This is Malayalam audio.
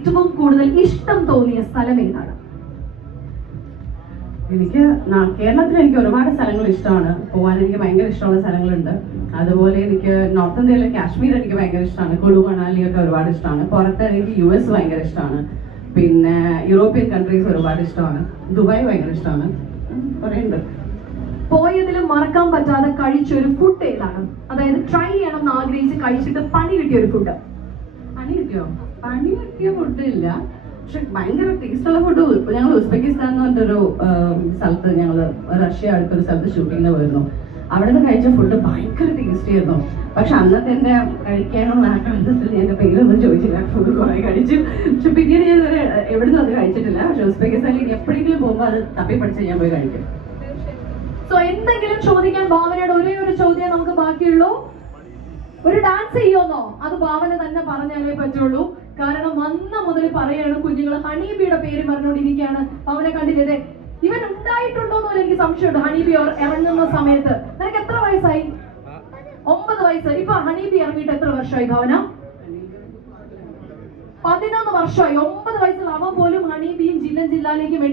ഏറ്റവും കൂടുതൽ ഇഷ്ടം തോന്നിയ സ്ഥലം ഏതാണ്? എനിക്ക് കേരളത്തിൽ എനിക്ക് ഒരുപാട് സ്ഥലങ്ങൾ ഇഷ്ടമാണ്. പോകാൻ എനിക്ക് ഭയങ്കര ഇഷ്ടമുള്ള സ്ഥലങ്ങളുണ്ട്. അതുപോലെ എനിക്ക് നോർത്ത് ഇന്ത്യയിലെ കാശ്മീർ എനിക്ക് ഭയങ്കര ഇഷ്ടമാണ്. കുളു മണാലി ഒക്കെ ഒരുപാട് ഇഷ്ടമാണ്. പുറത്ത് എനിക്ക് യു എസ് ഭയങ്കര ഇഷ്ടമാണ്. പിന്നെ യൂറോപ്യൻ കൺട്രീസ് ഒരുപാട് ഇഷ്ടമാണ്. ദുബായ് ഭയങ്കര ഇഷ്ടമാണ്. കുറേ ഉണ്ട് പോയതിൽ മറക്കാൻ പറ്റാതെ കഴിച്ച ഒരു ഫുഡ് ഏതാണ്? അതായത് ട്രൈ ചെയ്യണം എന്ന് ആഗ്രഹിച്ച് കഴിച്ചിട്ട് പണി കിട്ടിയ ഒരു ഫുഡ് പണി പണിയൊക്കെ ഫുഡില്ല. പക്ഷെ ഭയങ്കര ടേസ്റ്റുള്ള ഫുഡ് ഞങ്ങൾ ഉസ്ബെക്കിസ്ഥാൻ എന്ന് പറഞ്ഞൊരു സ്ഥലത്ത് ഞങ്ങൾ റഷ്യ അടുത്തൊരു സ്ഥലത്ത് ഷൂട്ടിങ്ങിന് പോയിരുന്നു. അവിടെ നിന്ന് കഴിച്ച ഫുഡ് ഭയങ്കര ടേസ്റ്റി ആയിരുന്നു. പക്ഷെ അന്നത്തെ എന്റെ കഴിക്കാനുള്ള ആ ഞാൻ എന്റെ പേരൊന്നും ചോദിച്ചില്ല. ഫുഡ് കുറെ കഴിച്ചു. പക്ഷെ പിന്നീട് ഞാൻ ഇതുവരെ എവിടുന്നും അത് കഴിച്ചിട്ടില്ല. പക്ഷെ ഉസ്ബെക്കിസ്ഥാനിൽ എപ്പോഴെങ്കിലും പോകുമ്പോൾ അത് തപ്പി പഠിച്ച് ഞാൻ പോയി കഴിക്കും. സോ എന്തെങ്കിലും ചോദിക്കാൻ ഭാവനയുടെ ഒരേ ഒരു ചോദ്യം നമുക്ക് ബാക്കിയുള്ളൂ. ഒരു ഡാൻസ് ചെയ്യുമെന്നോ? അത് ഭാവന തന്നെ പറഞ്ഞാലേ പറ്റുള്ളൂ. കാരണം അന്ന് മുതൽ പറയാണ് കുഞ്ഞുങ്ങൾ ഹണീബിയുടെ പേര് പറഞ്ഞുകൊണ്ടിരിക്കുകയാണ്. അവനെ കണ്ടില്ലേ ഇവൻ ഉണ്ടായിട്ടുണ്ടോ എന്ന് എനിക്ക് സംശയമുണ്ട്. ഹണീബി അവർ ഇറങ്ങുന്ന സമയത്ത്. നിനക്ക് എത്ര വയസ്സായി? ഒമ്പത് വയസ്സ്. ഇപ്പൊ ഹണീബി ഇറങ്ങിയിട്ട് എത്ര വർഷമായി ഭാവന? പതിനൊന്ന് വർഷമായി. ഒമ്പത് വയസ്സിൽ അവൻ പോലും ഹണീബിയും ജില്ലൻ ജില്ലാലേക്കും